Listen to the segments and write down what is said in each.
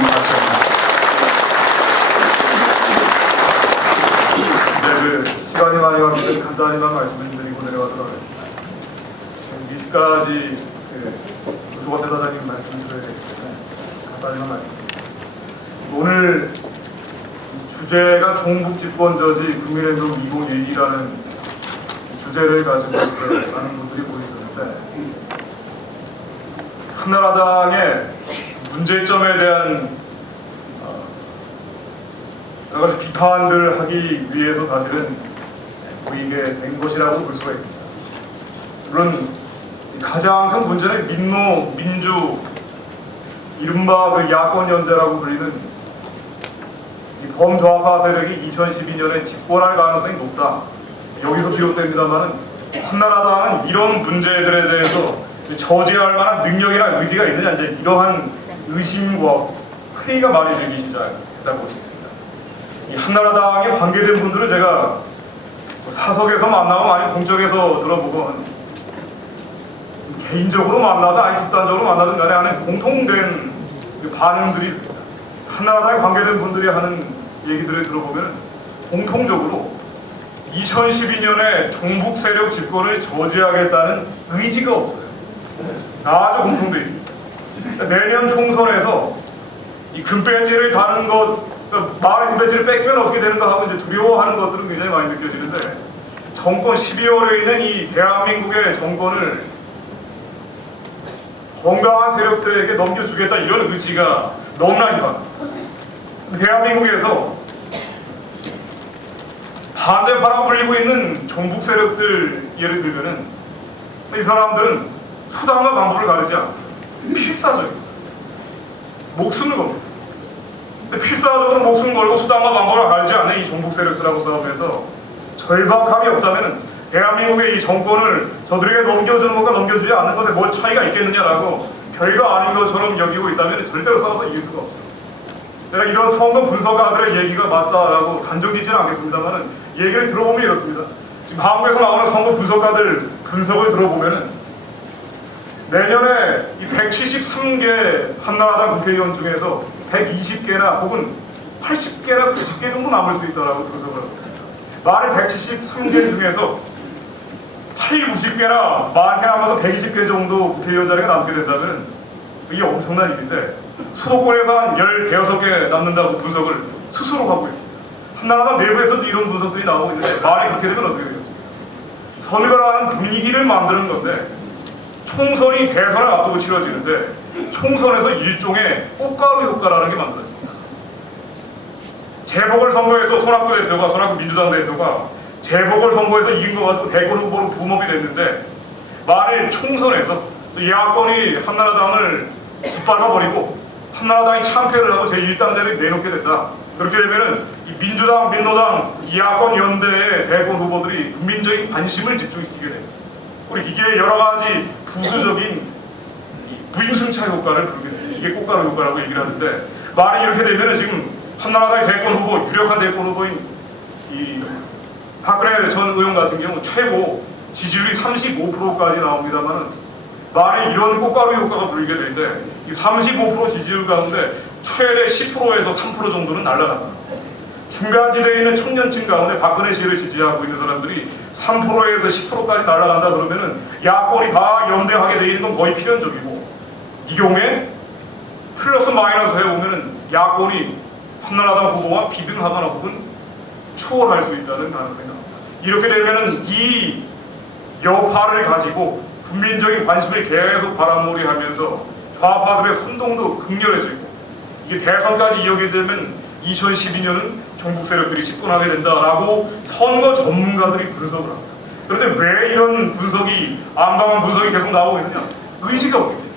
말씀드립니다. 시간이 많이 왔는데 간단히만 말씀드리고 내려가도록 하겠습니다. 지금 미스까지 조갑대 사장님 말씀을 드려야 되기 때문에 간단히만 말씀드리겠습니다. 오늘 주제가 종북 집권 저지 국민행동 2012라는 주제를 가지고 이렇게 많은 분들이 모이셨는데, 한나라당의 문제점에 대한 여러 가지 비판들을 하기 위해서 사실은 모이게 된 것이라고 볼 수가 있습니다. 물론 가장 큰 문제는 민노, 민주, 이른바 그 야권 연대라고 불리는 이 범좌파 세력이 2012년에 집권할 가능성이 높다. 여기서 비롯됩니다만은 한나라당은 이런 문제들에 대해서 저지할 만한 능력이나 의지가 있느냐, 이제 이러한 의심과 회의가 많이 들기 시작했다고 볼 수 있습니다. 이 한나라당에 관계된 분들을 제가 사석에서 만나고 많이 공적에서 들어보고 개인적으로 만나든 아니 집단적으로 만나든 간에 하는 공통된 반응들이 있습니다. 한나라당에 관계된 분들이 하는 얘기들을 들어보면 공통적으로 2012년에 동북 세력 집권을 저지하겠다는 의지가 없어요. 아주 공통되어 있습니다. 내년 총선에서 이 금배지를 다는 것, 마을 금배지를 뺏기면 어떻게 되는가 하고 이제 두려워하는 것들은 굉장히 많이 느껴지는데, 정권 12월에 있는 이 대한민국의 정권을 건강한 세력들에게 넘겨주겠다, 이런 의지가 너무나 강합니다. 대한민국에서 반대파라고 불리고 있는 종북 세력들 예를 들면은 이 사람들은 수단과 방법을 가리지 않고 필사적입니다. 목숨을 겁니다. 근데 필사적으로 목숨을 걸고 수단과 방법을 가리지 않는 이 종북 세력들하고 싸우면서 절박함이 없다면 대한민국의 이 정권을 저들에게 넘겨주는 것과 넘겨주지 않는 것에 뭐 차이가 있겠느냐라고 별거 아닌 것처럼 여기고 있다면 절대로 싸워서 이길 수가 없어요. 제가 이런 선거 분석가들의 얘기가 맞다라고 단정짓지는 않겠습니다만 얘기를 들어보면 이렇습니다. 지금 한국에서 나오는 선거 분석가들 분석을 들어보면은 내년에 이 173개 한나라당 국회의원 중에서 120개나 혹은 80개나 90개 정도 남을 수 있다라고 분석을 하고 있습니다. 말이 173개 중에서 80, 90개나 많게 남아서 120개 정도 국회의원 자리가 남게 된다면 이게 엄청난 일인데, 수도권에서 한 16개 남는다고 분석을 스스로 하고 있습니다. 한나라당 내부에서도 이런 분석들이 나오고 있는데 말이 그렇게 되면 어떻게 되겠습니까? 선거라는 분위기를 만드는 건데, 총선이 대선을 앞두고 치러지는데 총선에서 일종의 꽃가루 효과라는 게 만들어집니다. 재보궐선거에서 손학규 대표가, 손학규 민주당 대표가 재보궐선거에서 이긴 거 가지고 대권 후보로 부목이 됐는데, 만일 총선에서 야권이 한나라당을 짓밟아버리고 한나라당이 참패를 하고 제1당제를 내놓게 된다. 그렇게 되면은 이 민주당, 민노당, 야권 연대의 대권 후보들이 국민적인 관심을 집중시키게 됩니다. 우리 이게 여러 가지 부수적인 부임승차 효과를 부르게 됩니다. 이게 꽃가루 효과라고 얘기를 하는데, 말이 이렇게 되면은 지금 한나라당의 대권 후보, 유력한 대권 후보인 이 박근혜 전 의원 같은 경우 최고 지지율이 35%까지 나옵니다만은, 만약 이런 꽃가루 효과가 불게 되는데 이 35% 지지율 가운데 최대 10%에서 3% 정도는 날아갑니다. 중간지대에 있는 청년층 가운데 박근혜 씨를 지지하고 있는 사람들이 3%에서 10%까지 날아간다 그러면은 야권이 다 연대하게 되어 있는 건 거의 필연적이고, 이 경우에 플러스 마이너스 해보면은 야권이 한나라당 후보와 비등하거나 혹은 추월할 수 있다는 가능성이 나옵니다. 이렇게 되면은 이 여파를 가지고 국민적인 관심을 계속 바람몰이하면서 좌파들의 선동도 극렬해지고, 이게 대선까지 이어지게 되면 2012년은 종북 세력들이 집권하게 된다라고 선거 전문가들이 분석을 합니다. 그런데 왜 이런 분석이, 암담한 분석이 계속 나오고 있느냐? 의지가 없기 때문에.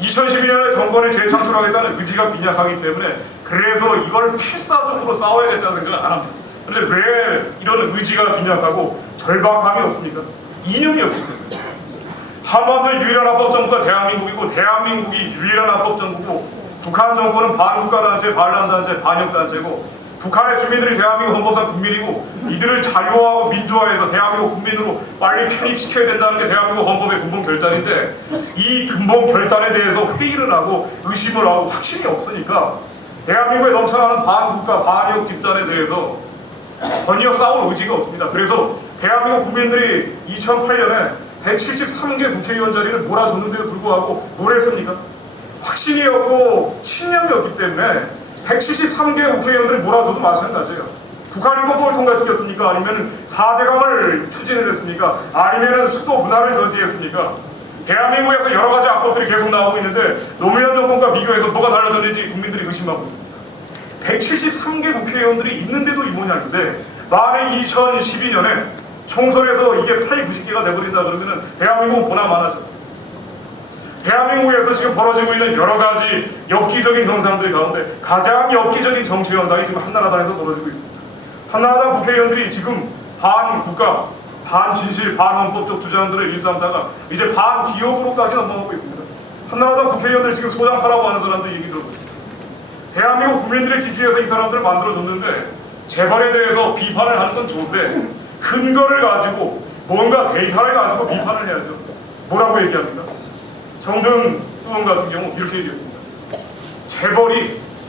2012년에 정권을 재창출하겠다는 의지가 빈약하기 때문에, 그래서 이걸 필사적으로 싸워야겠다는 생각을 안 합니다. 그런데 왜 이런 의지가 빈약하고 절박함이 없습니까? 이념이 없기 때문에. 한반도의 유일한 합법정부가 대한민국이고, 대한민국이 유일한 합법정부고, 북한 정권은 반국가단체, 반란단체, 반역단체고, 북한의 주민들이 대한민국 헌법상 국민이고 이들을 자유화하고 민주화해서 대한민국 국민으로 빨리 편입시켜야 된다는 게 대한민국 헌법의 근본 결단인데 이 근본 결단에 대해서 회의를 하고 의심을 하고 확신이 없으니까 대한민국에 넘쳐나는 반국가 반역 집단에 대해서 전혀 싸울 의지가 없습니다. 그래서 대한민국 국민들이 2008년에 173개 국회의원 자리를 몰아줬는데도 불구하고 뭘 했습니까? 확신이 없고 신념이 없기 때문에 173개 국회의원들을 몰아줘도 마찬가지예요. 북한 인권법을 통과시켰습니까? 아니면 4대강을 추진했습니까? 아니면 수도 분할을 저지했습니까? 대한민국에서 여러 가지 악법들이 계속 나오고 있는데 노무현 정권과 비교해서 뭐가 달라졌는지 국민들이 의심하고 있습니다. 173개 국회의원들이 있는데도 이 모양인데 만에 2012년에 총선에서 이게 8, 90개가 돼버린다 그러면 대한민국은 보나마나죠. 대한민국에서 지금 벌어지고 있는 여러 가지 엽기적인 현상들 가운데 가장 엽기적인 정치 현상이 지금 한나라당에서 벌어지고 있습니다. 한나라당 국회의원들이 지금 반국가, 반진실, 반헌법적 주장들을 일삼다가 이제 반기업으로까지 넘어가고 있습니다. 한나라당 국회의원들 지금 소장파라고 하는 사람들 얘기 들어보십시오. 대한민국 국민들의 지지에서 이 사람들을 만들어줬는데 재벌에 대해서 비판을 하는 건 좋은데 근거를 가지고 뭔가 데이터를 가지고 비판을 해야죠. 뭐라고 얘기합니까? 정든 의원 같은 경우 이렇게 얘기했습니다.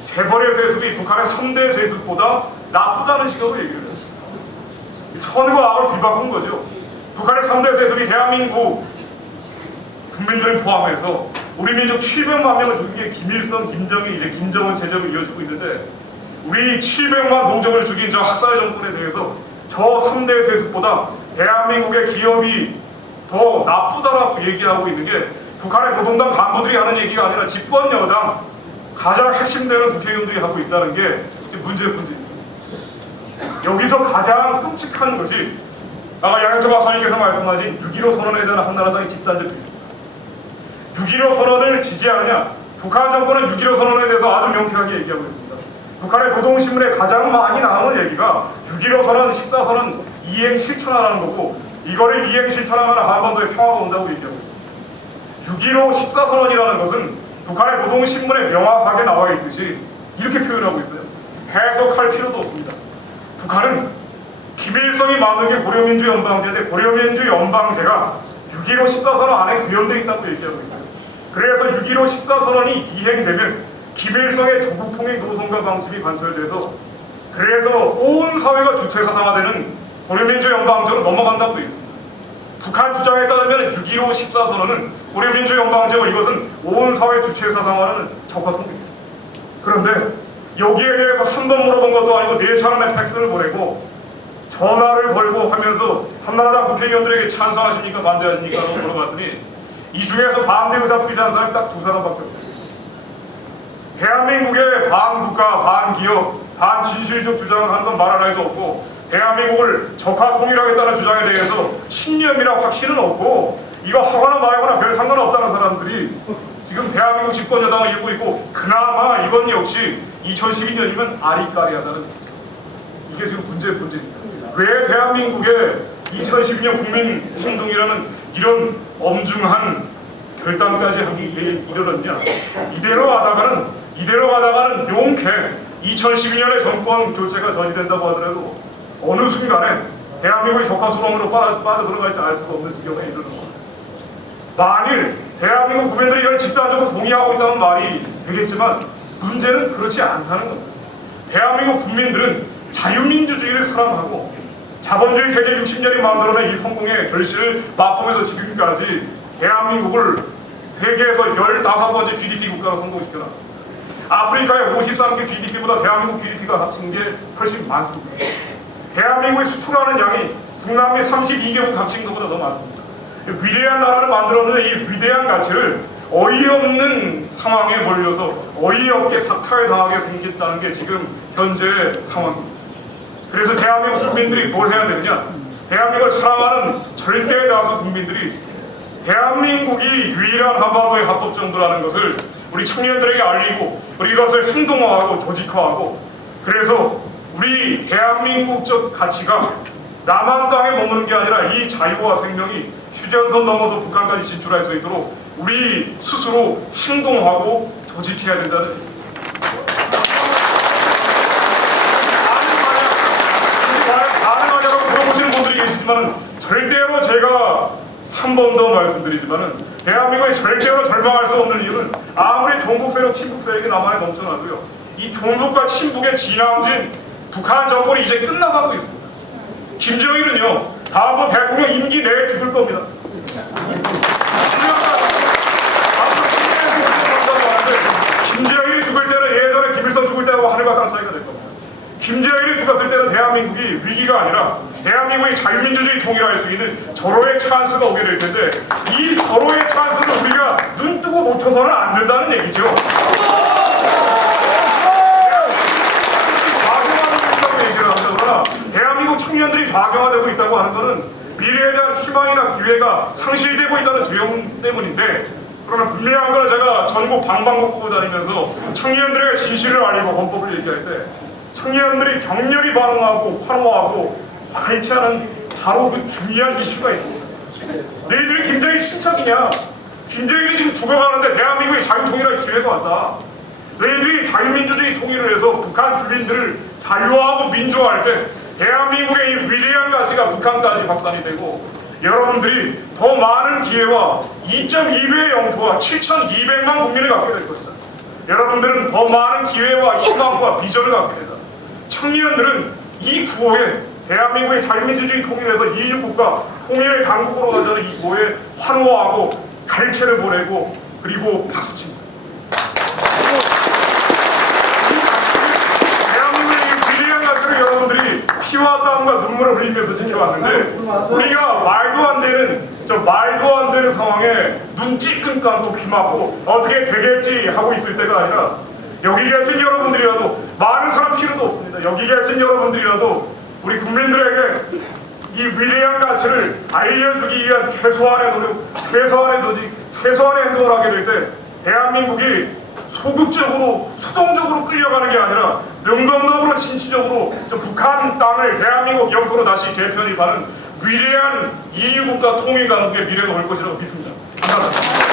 재벌의 세습이 북한의 3대 세습보다 나쁘다는 식으로 얘기를 했어요. 선과 악을 뒤바꾼 거죠. 북한의 3대 세습이 대한민국 국민들을 포함해서 우리 민족 700만 명을 죽인 게 김일성, 김정일, 이제 김정은 체제로 이어지고 있는데 우리 700만 동족을 죽인 저 학살 정권에 대해서 저 3대 세습보다 대한민국의 기업이 더 나쁘다라고 얘기하고 있는 게 북한의 노동당 간부들이 하는 얘기가 아니라 집권 여당 가장 핵심되는 국회의원들이 하고 있다는 게 문제의 문제입니다. 여기서 가장 끔찍한 것이 아까 양현태 박사님께서 말씀하신 6.15 선언에 대한 한나라당의 집단적 투입입니다. 6.15 선언을 지지하느냐? 북한 정권은 6.15 선언에 대해서 아주 명쾌하게 얘기하고 있습니다. 북한의 노동신문에 가장 많이 나오는 얘기가 6.15 선언, 14선언 이행 실천하라는 거고 이거를 이행 실천하면 한반도에 평화가 온다고 얘기하고 있습니다. 6.15 14선언이라는 것은 북한의 노동신문에 명확하게 나와 있듯이 이렇게 표현하고 있어요. 해석할 필요도 없습니다. 북한은 김일성이 만든 게 고려민주연방제인데 고려민주연방제가 6.15 14선언 안에 구현되어 있다고 얘기하고 있어요. 그래서 6.15 14선언이 이행되면 김일성의 조국통일 노선과 방침이 관철돼서 그래서 온 사회가 주체사상화되는 고려민주연방제로 넘어간다고 되어 있습니다. 북한 주장에 따르면 6.15 14선언은 고려민주연방제고 이것은 온 사회 주체사상화는 적화통입니다. 그런데 여기에 대해서 한 번 물어본 것도 아니고 4차례의 팩스를 보내고 전화를 걸고 하면서 한나라당 국회의원들에게 찬성하십니까 반대하십니까 라고 물어봤더니 이 중에서 반대 의사 표시한 사람이 딱 2사람밖에 없어요. 대한민국의 반국가, 반기업, 반진실적 주장을 하는 건 말 하나 해도 없고 대한민국을 적화 통일하겠다는 주장에 대해서 신념이나 확신은 없고 이거 하거나 말거나 별 상관없다는 사람들이 지금 대한민국 집권 여당을 이루고 있고 그나마 이번 역시 2012년이면 아리까리하다는 이게 지금 문제의 본질입니다. 왜 대한민국의 2012년 국민행동이라는 이런 엄중한 결단까지 하기 이르렀냐? 이대로 가다가는 용케 2012년에 정권 교체가 저지된다고 하더라도 어느 순간에 대한민국이 적화수렁으로 빠져들어갈지 알 수가 없는 지경에 이르는 겁니다. 만일 대한민국 국민들이 이걸 집단적으로 동의하고 있다는 말이 되겠지만 문제는 그렇지 않다는 겁니다. 대한민국 국민들은 자유민주주의를 사랑하고 자본주의 세계 60년이 만들어낸 이 성공의 결실을 맛보면서 지금까지 대한민국을 세계에서 15번째 GDP 국가로 성공시켜놨습니다. 아프리카의 53개 GDP보다 대한민국 GDP가 합친 게 훨씬 많습니다. 대한민국이 수출하는 양이 중남미 32개국 합친 것보다 더 많습니다. 위대한 나라를 만들었는데 이 위대한 가치를 어이없는 상황에 몰려서 어이없게 박탈당하게 생겼다는 게 지금 현재 상황입니다. 그래서 대한민국 국민들이 뭘 해야 되느냐? 대한민국을 사랑하는 절대 다수 국민들이 대한민국이 유일한 한반도의 합법 정부라는 것을 우리 청년들에게 알리고 우리 이것을 행동화하고 조직화하고 그래서 우리 대한민국적 가치가 남한 땅에 머무는 게 아니라 이 자유와 생명이 휴전선 넘어서 북한까지 진출할 수 있도록 우리 스스로 행동하고 조직해야 된다는 있지만은 절대로 제가 한 번 더 말씀드리지만은 대한민국이 절대로 절망할 수 없는 이유는 아무리 종북세력 친북세력이 남한에 넘쳐나도요, 이 종북과 친북의 진앙진 북한 정권이 이제 끝나가고 있습니다. 김정일은요 다음번 대통령 임기 내에 죽을 겁니다. 김정일이 죽을 때는 예전에 김일성 죽을 때하고 하늘과 땅 사이가 될 겁니다. 김정일이 죽었을 때는 대한민국이 위기가 아니라 대한민국이 자유민주주의 통일할 수 있는 절호의 찬스가 오게 될 텐데, 이 절호의 찬스를 우리가 눈 뜨고 놓쳐서는 안 된다는 얘기죠. 좌경화되고 있다고 얘기를 합니다. 그러나 대한민국 청년들이 좌경화되고 있다고 하는 것은 미래에 대한 희망이나 기회가 상실되고 있다는 두려움 때문인데, 그러나 분명한 걸 제가 전국 방방곡곡 다니면서 청년들에게 진실을 알리고 헌법을 얘기할 때 청년들이 격렬히 반응하고 환호하고 활치하는 바로 그 중요한 이슈가 있습니다. 너희들이 김정일 친척이냐? 김정일이 지금 죽어가는데 대한민국의 자유통일할 기회가 왔다. 너희들이 자유민주주의 통일을 해서 북한 주민들을 자유화하고 민주화할 때 대한민국의 이 위대한 가치가 북한까지 확산이 되고, 여러분들이 더 많은 기회와 2.2배의 영토와 7,200만 국민을 갖게 될 것이다. 여러분들은 더 많은 기회와 희망과 비전을 갖게 된다. 청년들은 이 구호에, 대한민국의 자유민주주의 통일에서 이주국가 통일의 강국으로 가자는 이 구호에 환호하고 갈채를 보내고 그리고 박수칩니다. 여러분들이 피와 땀과 눈물을 흘리면서 지켜왔는데, 우리가 말도 안 되는 상황에 눈 찔끔 감고 귀 막고 어떻게 되겠지 하고 있을 때가 아니라, 여기 계신 여러분들이라도, 많은 사람 필요도 없습니다. 여기 계신 여러분들이라도 우리 국민들에게 이 위대한 가치를 알려주기 위한 최소한의 노력, 최소한의 조직, 최소한의 행동을 하게 될 때 대한민국이 소극적으로 수동적으로 끌려가는 게 아니라 명동적으로 진취적으로 저 북한 땅을 대한민국 영토로 다시 재편입하는 위대한 이유국가 통일 강국의 미래가 올 것이라고 믿습니다. 감사합니다.